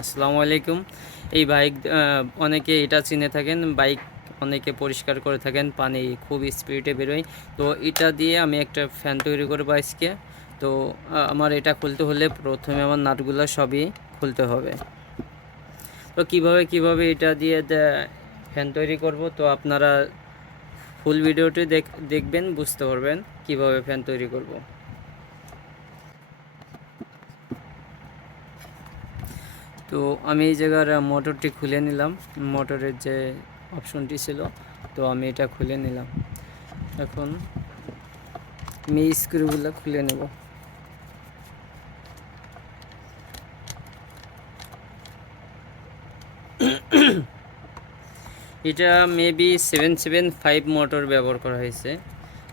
আসসালামু আলাইকুম। এই বাইক অনেকে এটা চিনে থাকেন, বাইক অনেকে পরিষ্কার করে থাকেন, পানি খুব স্পিডে বেরোয়। তো এটা দিয়ে আমি একটা ফ্যান তৈরি করব আজকে। তো আমার এটা খুলতে হলে প্রথমে আমার নাটগুলো সবই খুলতে হবে। তো কীভাবে কীভাবে এটা দিয়ে ফ্যান তৈরি করব, তো আপনারা ফুল ভিডিওটি দেখ, দেখবেন, বুঝতে পারবেন কীভাবে ফ্যান তৈরি করব। তো আমি এই জায়গার মোটরটি খুলে নিলাম। মোটরের যে অপশনটি ছিল, তো আমি এটা খুলে নিলাম। এখন আমি স্ক্রুগুলো খুলে নেব। এটা maybe seven seven five motor ব্যবহার করা হয়েছে।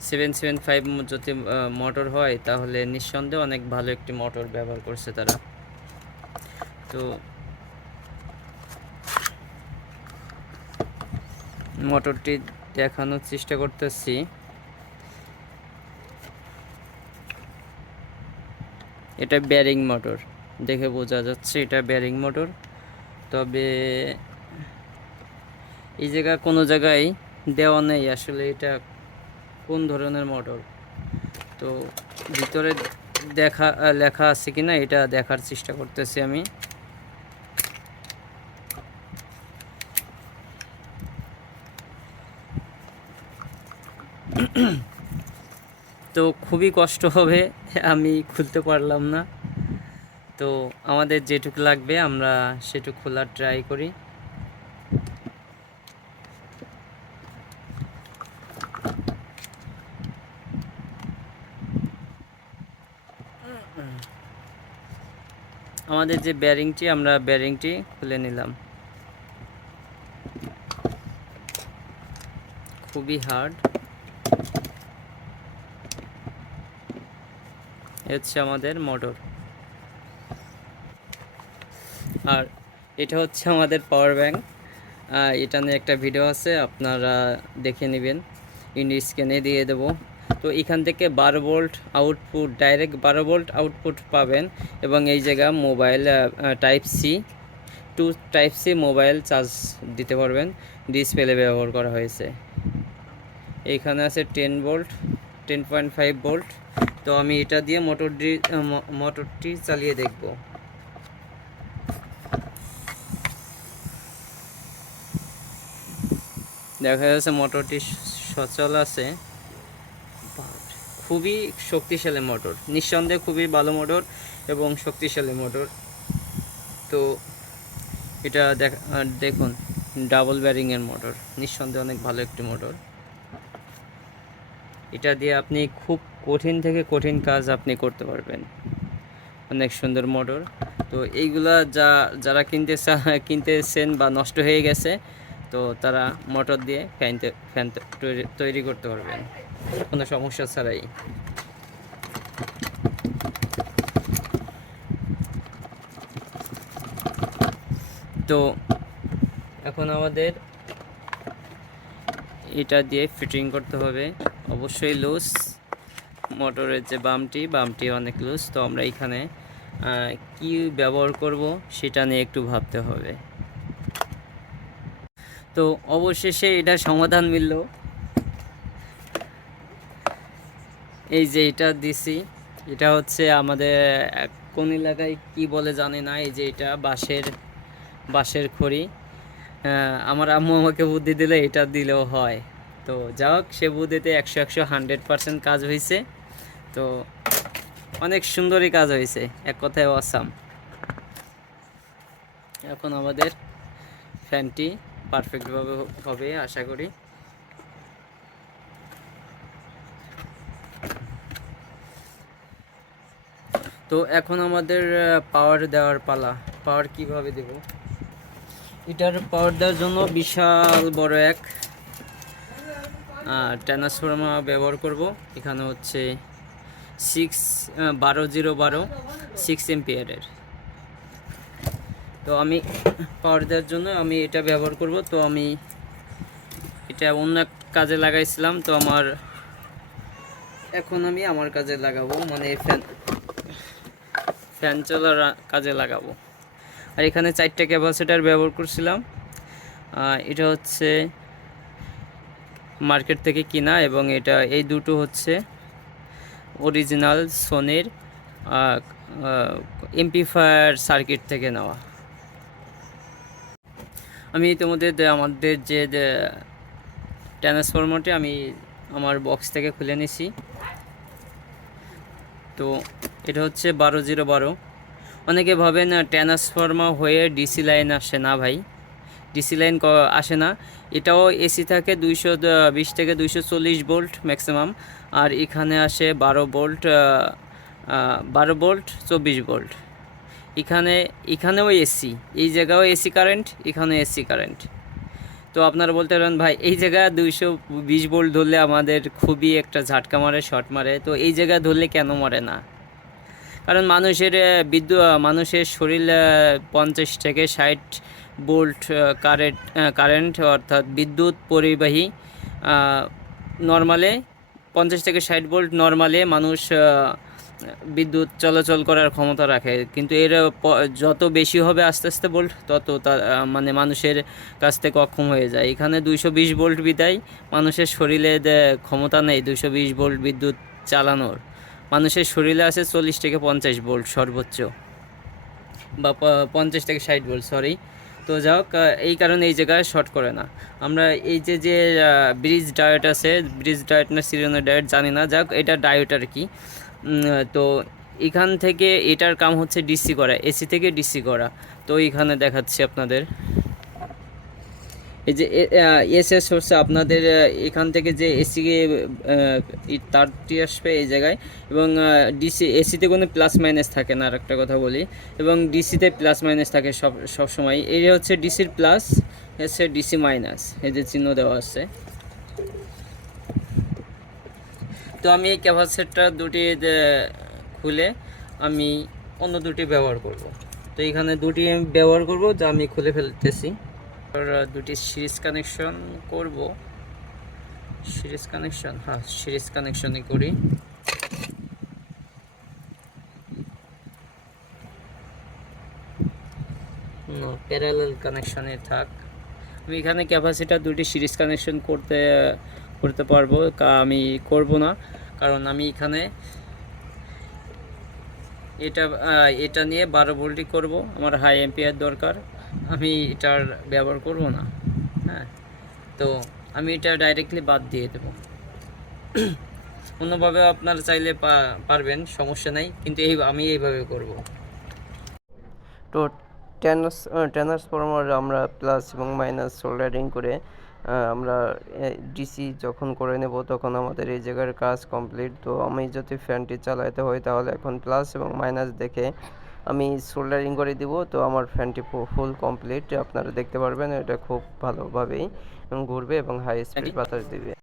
সেভেন সেভেন ফাইভ যদি মোটর হয়, তাহলে নিঃসন্দেহে অনেক ভালো একটি মোটর ব্যবহার করছে তারা। তো মোটরটি দেখানোর চেষ্টা করতেছি। এটা ব্যারিং মোটর দেখে বোঝা যাচ্ছে এটা ব্যারিং মোটর তবে এই জায়গা কোনো জায়গায় দেওয়া নেই আসলে এটা কোন ধরনের মোটর তো ভিতরে দেখা, লেখা আছে কিনা এটা দেখার চেষ্টা করতেছি আমি। তো খুবই কষ্ট হবে, আমি খুলতে পারলাম না। তো আমাদের যেটুকু লাগবে, আমরা সেটুকু খোলার ট্রাই করি। আমাদের যে ব্যারিংটি আমরা ব্যারিংটি খুলে নিলাম। খুবই হার্ড হচ্ছে আমাদের মোটর। আর এটা হচ্ছে আমাদের পাওয়ার ব্যাংক এটা নিয়ে একটা ভিডিও আছে, আপনারা দেখে নেবেন। ইন্ডি স্ক্যানে দিয়ে দেবো। তো এখান থেকে বারো ভোল্ট আউটপুট ডাইরেক্ট বারো ভোল্ট আউটপুট পাবেন এবং এই জায়গা mobile type C to type C mobile charge দিতে পারবেন। ডিসপ্লে ব্যবহার করা হয়েছে। এইখানে আছে ten volt ten point five volt তো আমি এটা দিয়ে মোটরটি মোটরটি চালিয়ে দেখব। দেখা যাচ্ছে মোটরটি সচল আছে। খুবই শক্তিশালী মোটর নিঃসন্দেহে খুবই ভালো মোটর এবং শক্তিশালী মোটর তো এটা দেখ- দেখুন ডাবল ব্যারিংয়ের মোটর নিঃসন্দেহে অনেক ভালো একটি মোটর এটা দিয়ে আপনি খুব কঠিন থেকে কঠিন কাজ আপনি করতে পারবেন। অনেক সুন্দর মোটর। তো এইগুলা যা, যারা কিনতে কিনতেছেন বা নষ্ট হয়ে গেছে, তো তারা মোটর দিয়ে ফ্যান ফ্যান তৈরি করতে পারবেন। কোনো সমস্যা ছাড়াই। তো এখন আমাদের এটা দিয়ে ফিটিং করতে হবে। অবশ্যই লুজ মোটরের যে বামটি বামটি অনেক লুজ তো আমরা এখানে কি ব্যবহার করব সেটা নিয়ে একটু ভাবতে হবে। তো অবশেষে এটা সমাধান মিলল। এই যে এটা দিছি। এটা হচ্ছে আমাদের কোন এলাকায় কি বলে জানি না। এই যে এটা বাঁশের বাঁশের খড়ি। আমার আম্মু আমাকে বুদ্ধি দিলে এটা দিলেও হয়। তো যা হোক, সে বুদ্ধিতে একশো একশো হান্ড্রেড পার্সেন্ট কাজ হয়েছে তো অনেক সুন্দরই কাজ হয়েছে এক কথায় অসাম এখন আমাদের ফ্যানটি পারফেক্টভাবে হবে, আশা করি। তো এখন আমাদের পাওয়ার দেওয়ার পালা। পাওয়ার কীভাবে দেব? এটার পাওয়ার দেওয়ার জন্য বিশাল বড় এক ট্রান্সফর্মার ব্যবহার করব। এখানে হচ্ছে সিক্স বারো জিরো বারো সিক্স এমপিয়ারের তো আমি পাওয়ার দেওয়ার জন্য আমি এটা ব্যবহার করব। তো আমি এটা অন্য এক কাজে লাগাইছিলাম। তো আমার এখন আমি আমার কাজে লাগাবো মানে ফ্যান ফ্যান চলার কাজে লাগাবো। আর এখানে চারটে ক্যাপাসিটার ব্যবহার করছিলাম। এটা হচ্ছে মার্কেট থেকে কিনা এবং এটা, এই দুটো হচ্ছে অরিজিনাল সোনির এমপিফায়ার সার্কিট থেকে নেওয়া। আমি দে- আমাদের যে ট্রান্সফরমারটি আমি আমার বক্স থেকে খুলে নিছি। তো এটা হচ্ছে বারো জিরো বারো। অনেকে ভাবেন ট্রান্সফরমার হয়ে ডিসি লাইন আসে না ভাই। ডিসি লাইন আসে না। এটাও এসি থাকে দুইশো বিশ থেকে দুইশো চল্লিশ ভোল্ট ম্যাক্সিমাম। আর এখানে আসে বারো ভোল্ট বারো ভোল্ট, চব্বিশ ভোল্ট। এখানে, এখানেও এসি। এই জায়গাও এসি কারেন্ট এখানেও এসি কারেন্ট। তো আপনারা বলতে পারেন, ভাই, এই জায়গায় দুইশো বিশ ভোল্ট ধরলে আমাদের খুবই একটা ঝাটকা মারে, শর্ট মারে। তো এই জায়গায় ধরলে কেন মারে না? কারণ মানুষের বিদ্যুৎ মানুষের শরীর পঞ্চাশ থেকে ষাট বোল্ট কারেন্ট কারেন্ট অর্থাৎ বিদ্যুৎ পরিবাহী নর্মালে পঞ্চাশ থেকে ষাট বোল্ট নর্মালে মানুষ বিদ্যুৎ চলাচল করার ক্ষমতা রাখে। কিন্তু এর যত বেশি হবে আস্তে আস্তে বোল্ট, তত মানে মানুষের কাছ থেকে অক্ষম হয়ে যায়। এখানে দুইশো বিশ বোল্ট বিদায়, মানুষের শরীরে ক্ষমতা নেই দুইশো বিশ বোল্ট বিদ্যুৎ চালানোর। মানুষের শরীরে আছে চল্লিশ থেকে পঞ্চাশ ভোল্ট সর্বোচ্চ। বা পঞ্চাশ থেকে ষাট ভোল্ট সরি তো যাই হোক এই কারণে এই জায়গায় শর্ট করে না। আমরা এই যে যে ব্রিজ ডায়েট আছে ব্রিজ ডায়েট না সিরিয়নের ডায়েট জানি না। যাক এটা ডায়েট আর কি। তো এখান থেকে এটার কাম হচ্ছে ডিসি করা এসি থেকে ডিসি করা। তো এখানে দেখাচ্ছি আপনাদের। এই যে এস এস হচ্ছে আপনাদের এখান থেকে যে এসি তারটি আসবে এই জায়গায়। এবং ডিসি এসিতে কোনো প্লাস মাইনাস থাকে না আর একটা কথা বলি। এবং ডিসিতে প্লাস মাইনাস থাকে সব সব সময়। এই হচ্ছে ডিসির প্লাস হচ্ছে ডিসি মাইনাস এই যে চিহ্ন দেওয়া আছে। তো আমি এই ক্যাপাসিটারটা দুটি খুলে আমি অন্য দুটি ব্যবহার করব। তো এখানে দুটি আমি ব্যবহার করব, যা আমি খুলে ফেলতেছি। দুটি সিরিজ কানেকশন করব। Series connection? হ্যাঁ সিরিজ কানেকশনই করি। প্যারালাল কানেকশনে থাক। আমি এখানে ক্যাপাসিটার দুটি সিরিজ কানেকশন করতে করতে পারব আমি করব না। কারণ আমি এখানে এটা এটা নিয়ে বারো ভোল্টই করব। আমার হাই এম্পিয়ার দরকার। আমি এটার ব্যবহার করব না। হ্যাঁ তো আমি এটা ডাইরেক্টলি বাদ দিয়ে দেব। অন্যভাবে আপনারা চাইলে পারবেন, সমস্যা নাই, কিন্তু এই, আমি এইভাবে করব। তো ট্রান্স ট্রান্সফরমার আমরা প্লাস এবং মাইনাস সোল্ডারিং করে আমরা ডিসি যখন করে নেব, তখন আমাদের এই জায়গার কাজ কমপ্লিট তো আমি যদি ফ্যানটি চালাইতে হয়, তাহলে এখন প্লাস এবং মাইনাস দেখে আমি সোল্ডারিং করে দিব তো আমার ফ্যানটি ফুল কমপ্লিট আপনারা দেখতে পারবেন এটা খুব ভালোভাবেই ঘুরবে এবং হাই স্পিড বাতাস দিবে।